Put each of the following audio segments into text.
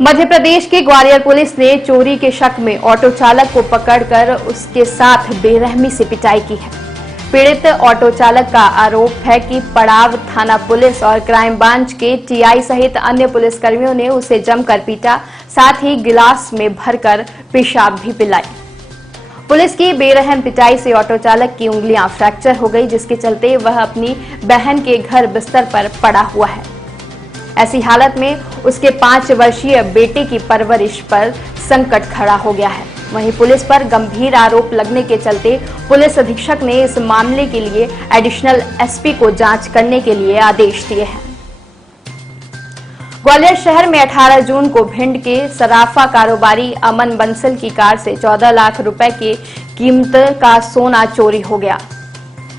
मध्य प्रदेश के ग्वालियर पुलिस ने चोरी के शक में ऑटो चालक को पकड़कर उसके साथ बेरहमी से पिटाई की है। पीड़ित ऑटो चालक का आरोप है कि पड़ाव थाना पुलिस और क्राइम ब्रांच के टीआई सहित अन्य पुलिसकर्मियों ने उसे जमकर पीटा, साथ ही गिलास में भरकर पेशाब भी पिलाई। पुलिस की बेरहम पिटाई से ऑटो चालक की उंगलियां फ्रैक्चर हो गई, जिसके चलते वह अपनी बहन के घर बिस्तर पर पड़ा हुआ है। ऐसी हालत में उसके 5 वर्षीय बेटे की परवरिश पर संकट खड़ा हो गया है। वहीं पुलिस पर गंभीर आरोप लगने के चलते पुलिस अधीक्षक ने इस मामले के लिए एडिशनल एसपी को जांच करने के लिए आदेश दिए हैं। ग्वालियर शहर में 18 जून को भिंड के सराफा कारोबारी अमन बंसल की कार से 14 लाख रुपए की कीमत का सोना चोरी हो गया।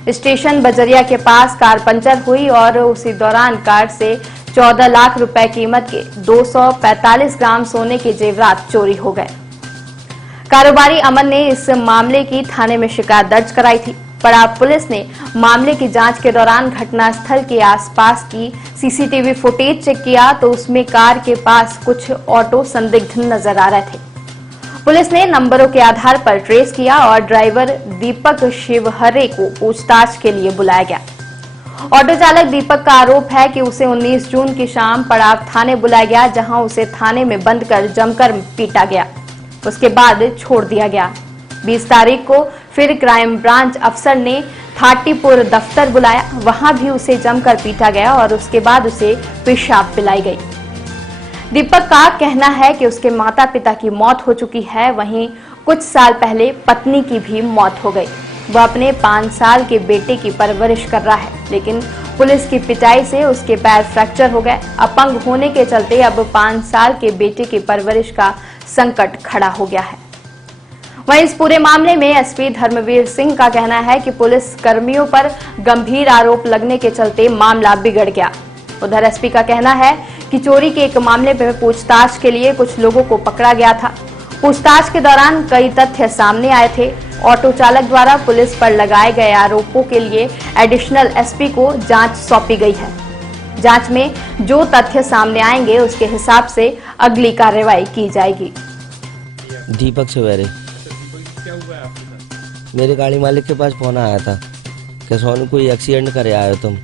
स्टेशन बजरिया के पास कार पंचर हुई और उसी दौरान कार से 14 लाख रुपए कीमत के 245 ग्राम सोने के जेवरात चोरी हो गए। कारोबारी अमन ने इस मामले की थाने में शिकायत दर्ज कराई थी। पड़ाव पुलिस ने मामले की जांच के दौरान घटनास्थल के आसपास की सीसीटीवी फुटेज चेक किया तो उसमें कार के पास कुछ ऑटो संदिग्ध नजर आ रहे थे। पुलिस ने नंबरों के आधार पर ट्रेस किया और ड्राइवर दीपक शिवहरे को पूछताछ के लिए बुलाया गया। ऑटो चालक दीपक का आरोप है कि उसे 19 जून की शाम पड़ाव थाने बुलाया गया, जहां उसे थाने में बंद कर जमकर पीटा गया। उसके बाद छोड़ दिया गया। 20 तारीख को फिर क्राइम ब्रांच अफसर ने थाटीपुर दफ्तर बुलाया, वहां भी उसे जमकर पीटा गया और उसके बाद उसे पेशाब पिलाई गई। दीपक का कहना है कि उसके माता पिता की मौत हो चुकी है, वहीं कुछ साल पहले पत्नी की भी मौत हो गई। वह अपने 5 साल के बेटे की परवरिश कर रहा है, लेकिन पुलिस की पिटाई से उसके पैर फ्रैक्चर हो गए। अपंग होने के चलते अब 5 साल के बेटे की परवरिश का संकट खड़ा हो गया है। वहीं इस पूरे मामले में एसपी धर्मवीर सिंह का कहना है कि पुलिस कर्मियों पर गंभीर आरोप लगने के चलते मामला बिगड़ गया। उधर एसपी का कहना है कि चोरी के एक मामले में पूछताछ के लिए कुछ लोगों को पकड़ा गया था। पूछताछ के दौरान कई तथ्य सामने आए थे। ऑटो चालक द्वारा पुलिस पर लगाए गए आरोपों के लिए एडिशनल एसपी को जांच सौंपी गई है। जांच में जो तथ्य सामने आएंगे उसके हिसाब से अगली कार्रवाई की जाएगी। दीपक शिवहरे, मेरे गाड़ी मालिक के पास फोन आया था कि सोनू कोई एक्सीडेंट करे आए तुम।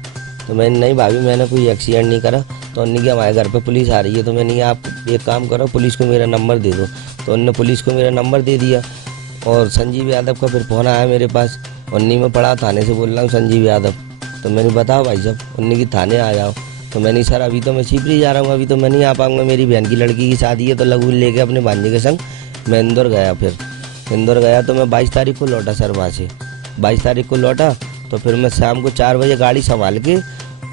तो मैंने नहीं भाभी, मैंने कोई एक्सीडेंट नहीं करा। तो उन्होंने कि हमारे घर पे पुलिस आ रही है। तो मैंने आप एक काम करो, पुलिस को मेरा नंबर दे दो। तो उन्होंने पुलिस को मेरा नंबर दे दिया और संजीव यादव का फिर फोन आया मेरे पास। उन्हीं में पड़ा, थाने से बोल रहा हूँ संजीव यादव। तो मैंने बताओ भाई साहब, उन्होंने कि थाने आ जाओ। तो मैंने सर अभी तो मैं छिपरी जा रहा हूँ, अभी तो मैं नहीं आ पाऊँगा, मेरी बहन की लड़की की शादी है। तो लघु लेके अपने भांजे के संग मैं इंदौर गया। फिर इंदौर गया तो मैं 22 तारीख को लौटा सर वहाँ से। 22 तारीख को लौटा तो फिर मैं शाम को 4 बजे गाड़ी संभाल के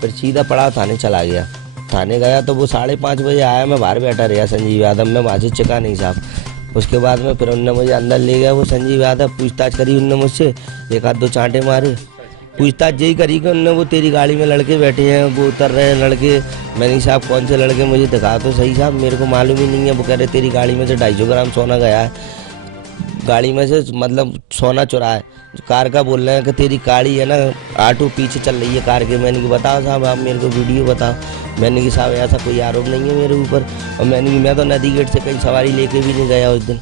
फिर सीधा पड़ा थाने चला गया। थाने गया तो वो 5:30 बजे आया, मैं बाहर बैठा रहा संजीव यादव, मैं वहाँ से चुका नहीं साहब। उसके बाद में फिर उनने मुझे अंदर ले गया वो संजीव यादव। पूछताछ करी उनने मुझसे, 1-2 चांटे मारे। पूछताछ यही करी कि उनने वो तेरी गाड़ी में लड़के बैठे हैं, वो उतर रहे हैं लड़के। मैंने साहब कौन से लड़के, मुझे दिखा तो सही साहब, मेरे को मालूम ही नहीं है। वो कह रहे तेरी गाड़ी में से 250 ग्राम सोना गया है, गाड़ी में से मतलब सोना चुरा है। कार का बोल रहे हैं कि तेरी गाड़ी है ना ऑटो पीछे चल रही है कार के। मैंने कि बताओ साहब, आप मेरे को वीडियो बताओ। मैंने कि साहब ऐसा कोई आरोप नहीं है मेरे ऊपर। और मैंने कि मैं तो नदी गेट से कहीं सवारी लेके भी नहीं गया उस दिन,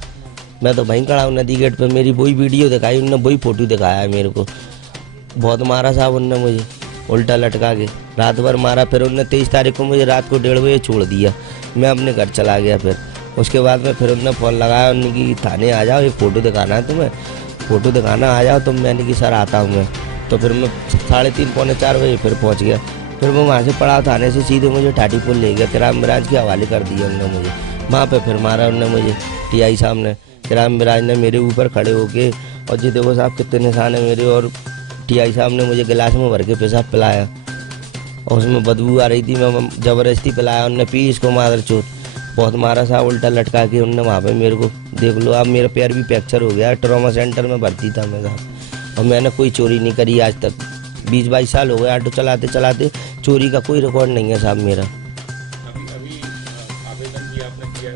मैं तो वहीं खड़ा हूँ नदी गेट पर। मेरी वही वीडियो दिखाई उनने, वही फोटो दिखाया है मेरे को। बहुत मारा साहब उनने मुझे, उल्टा लटका के रात भर मारा। फिर उनने 23 तारीख को मुझे रात को 1:30 बजे छोड़ दिया, मैं अपने घर चला गया। फिर उसके बाद में फिर उन्होंने फ़ोन लगाया, उन्होंने कि थाने आ जाओ, एक फ़ोटो दिखाना है तुम्हें, फ़ोटो दिखाना आ जाओ। तो मैंने कि सर आता हूँ मैं। तो फिर मैं 3:30-4 बजे फिर पहुँच गया। फिर मैं वहाँ से पड़ा थाने से सीधे मुझे थाटीपुर ले गया, क्राइम ब्रांच के हवाले कर दिया उन्होंने मुझे। वहाँ पे फिर मारा उन्होंने मुझे टीआई साहब ने। क्राइम ब्रांच ने मेरे ऊपर खड़े होके, और जी देखो साहब कितने निशान है मेरे। और टीआई साहब ने मुझे गिलास में भर के पेशाब पिलाया और उसमें बदबू आ रही थी, मैं ज़बरदस्ती पिलाया। उनने पी इसको मार चोट, बहुत मारा साहब, उल्टा लटका के उनने वहाँ पे मेरे को। देख लो अब मेरा पैर भी फ्रैक्चर हो गया, ट्रॉमा सेंटर में भर्ती था मैं साहब। और मैंने कोई चोरी नहीं करी आज तक, 20-22 साल हो गए ऑटो चलाते चलाते। चोरी का कोई रिकॉर्ड नहीं है साहब मेरा।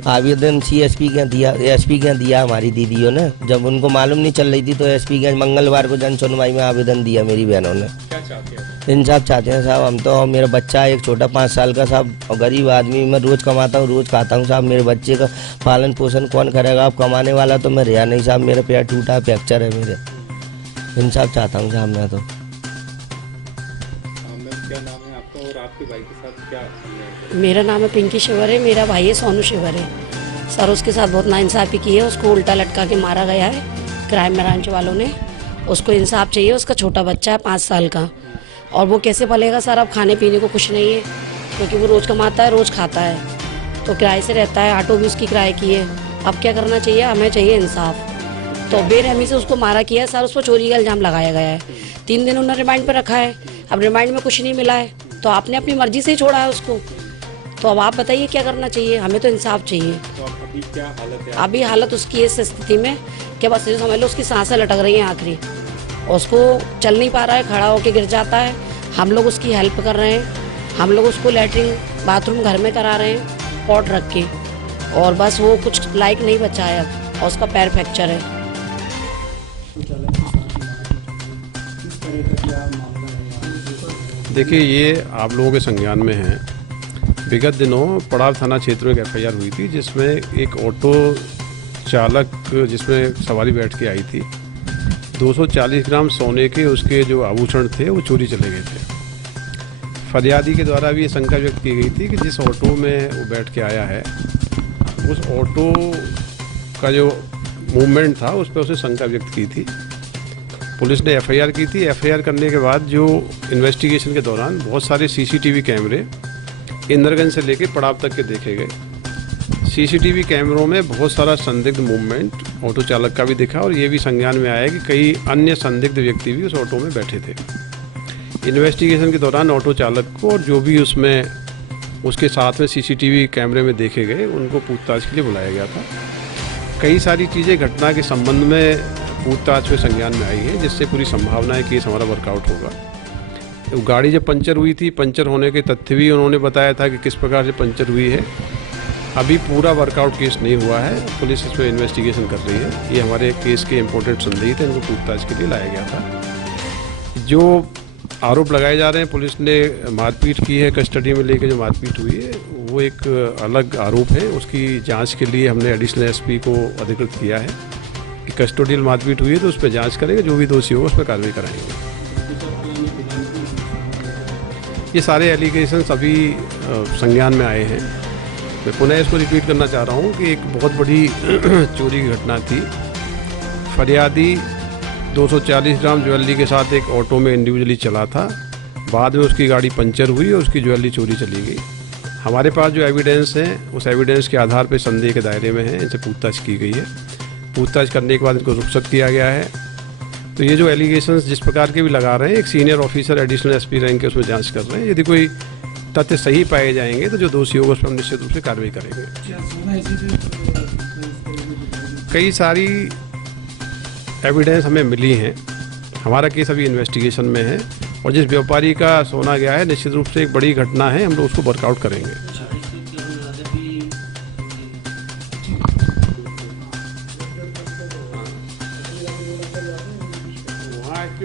आवेदन सीएसपी के दिया, एसपी के दिया हमारी दीदियों ने। जब उनको मालूम नहीं चल रही थी तो एसपी के मंगलवार को जन सुनवाई में आवेदन दिया मेरी बहनों ने। चाहते हैं? इंसाफ चाहते हैं साहब हम तो। और मेरा बच्चा एक छोटा 5 साल का साहब, और गरीब आदमी, मैं रोज़ कमाता हूँ रोज़ खाता हूँ साहब। मेरे बच्चे का पालन पोषण कौन करेगा? अब कमाने वाला तो मैं रहा नहीं साहब। मेरा पैर टूटा है, फ्रैक्चर है मेरे। इंसाफ चाहता हूँ साहब मैं तो। मैम क्या नाम है आपका और आपके भाई के साथ क्या अन्याय हुआ? मेरा नाम है पिंकी शिवर है, मेरा भाई है सोनू शिवर है। सर उसके साथ बहुत नाइंसाफ़ी की है, उसको उल्टा लटका के मारा गया है क्राइम ब्रांच वालों ने। उसको इंसाफ चाहिए, उसका छोटा बच्चा है 5 साल का, और वो कैसे पलेगा सर? अब खाने पीने को कुछ नहीं है, क्योंकि वो रोज़ कमाता है रोज़ खाता है, तो किराए से रहता है, ऑटो भी उसकी किराए की है। अब क्या करना चाहिए? हमें चाहिए इंसाफ। तो बेरहमी से उसको मारा किया है सर, उस पर चोरी का इल्ज़ाम लगाया गया है। 3 दिन उन्होंने रिमांड पर रखा है, अब रिमांड में कुछ नहीं मिला है, तो आपने अपनी मर्जी से ही छोड़ा है उसको। तो अब आप बताइए क्या करना चाहिए? हमें तो इंसाफ चाहिए। तो अब अभी क्या हालत है? अभी हालत उसकी इस स्थिति में कि बस ये समझ लो उसकी सांसें लटक रही हैं आखिरी, उसको चल नहीं पा रहा है, खड़ा होकर गिर जाता है। हम लोग उसकी हेल्प कर रहे हैं, हम लोग उसको लैट्रिन बाथरूम घर में करा रहे हैं पॉट रख के, और बस वो कुछ लायक नहीं बचा है अब, और उसका पैर फ्रैक्चर है। देखिए, ये आप लोगों के संज्ञान में है। विगत दिनों पड़ाव थाना क्षेत्र में एक एफआईआर हुई थी, जिसमें एक ऑटो चालक जिसमें सवारी बैठ के आई थी, 240 ग्राम सोने के उसके जो आभूषण थे वो चोरी चले गए थे। फरियादी के द्वारा भी ये शंका व्यक्त की गई थी कि जिस ऑटो में वो बैठ के आया है, उस ऑटो का जो मूवमेंट था उस पर उसे शंका व्यक्त की थी। पुलिस ने एफआईआर की थी। एफआईआर करने के बाद जो इन्वेस्टिगेशन के दौरान बहुत सारे सीसीटीवी कैमरे इंद्रगंज से लेकर पड़ाव तक के देखे गए। सीसीटीवी कैमरों में बहुत सारा संदिग्ध मूवमेंट ऑटो चालक का भी दिखा, और ये भी संज्ञान में आया कि कई अन्य संदिग्ध व्यक्ति भी उस ऑटो में बैठे थे। इन्वेस्टिगेशन के दौरान ऑटो चालक को और जो भी उसमें उसके साथ में सीसीटीवी कैमरे में देखे गए उनको पूछताछ के लिए बुलाया गया था। कई सारी चीज़ें घटना के संबंध में पूछताछ में संज्ञान में आई है, जिससे पूरी संभावना है केस हमारा वर्कआउट होगा। तो गाड़ी जब पंचर हुई थी, पंचर होने के तथ्य भी उन्होंने बताया था कि किस प्रकार से पंचर हुई है। अभी पूरा वर्कआउट केस नहीं हुआ है, पुलिस इस पर इन्वेस्टिगेशन कर रही है। ये हमारे केस के इम्पोर्टेंट संदिग्ध थे, इनको पूछताछ के लिए लाया गया था। जो आरोप लगाए जा रहे हैं, पुलिस ने मारपीट की है, कस्टडी में लेके जो मारपीट हुई है वो एक अलग आरोप है। उसकी जांच के लिए हमने एडिशनल एसपी को अधिकृत किया है कि कस्टोडियल मारपीट हुई है तो उस पर जाँच करेंगे, जो भी दोषी होगा उस पर कार्रवाई कराएंगे। ये सारे एलिगेशंस अभी संज्ञान में आए हैं। मैं पुनः इसको रिपीट करना चाह रहा हूँ कि एक बहुत बड़ी चोरी की घटना थी। फरियादी 240 ग्राम ज्वेलरी के साथ एक ऑटो में इंडिविजुअली चला था, बाद में उसकी गाड़ी पंचर हुई और उसकी ज्वेलरी चोरी चली गई। हमारे पास जो एविडेंस है उस एविडेंस के आधार पर संदेह के दायरे में है, इनसे पूछताछ की गई है। पूछताछ करने के बाद इनको रुखसत किया गया है। तो ये जो एलिगेशंस जिस प्रकार के भी लगा रहे हैं, एक senior officer additional SP rank के उसमें जांच कर रहे हैं। यदि कोई तथ्य सही पाए जाएंगे तो जो दोषी होगा उस पर हम निश्चित रूप से कार्रवाई करेंगे। कई सारी एविडेंस हमें मिली हैं, हमारा केस अभी इन्वेस्टिगेशन में है, और जिस व्यापारी का सोना गया है निश्चित रूप से एक बड़ी घटना है, हम लोग उसको वर्कआउट करेंगे।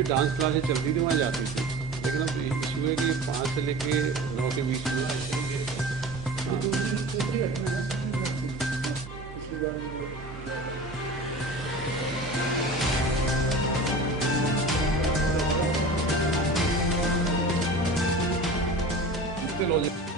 डांस क्लासेस चलती थी, वहाँ जाती थी, लेकिन अब इशू है कि 5 से लेके 9 के बीच में हाँ।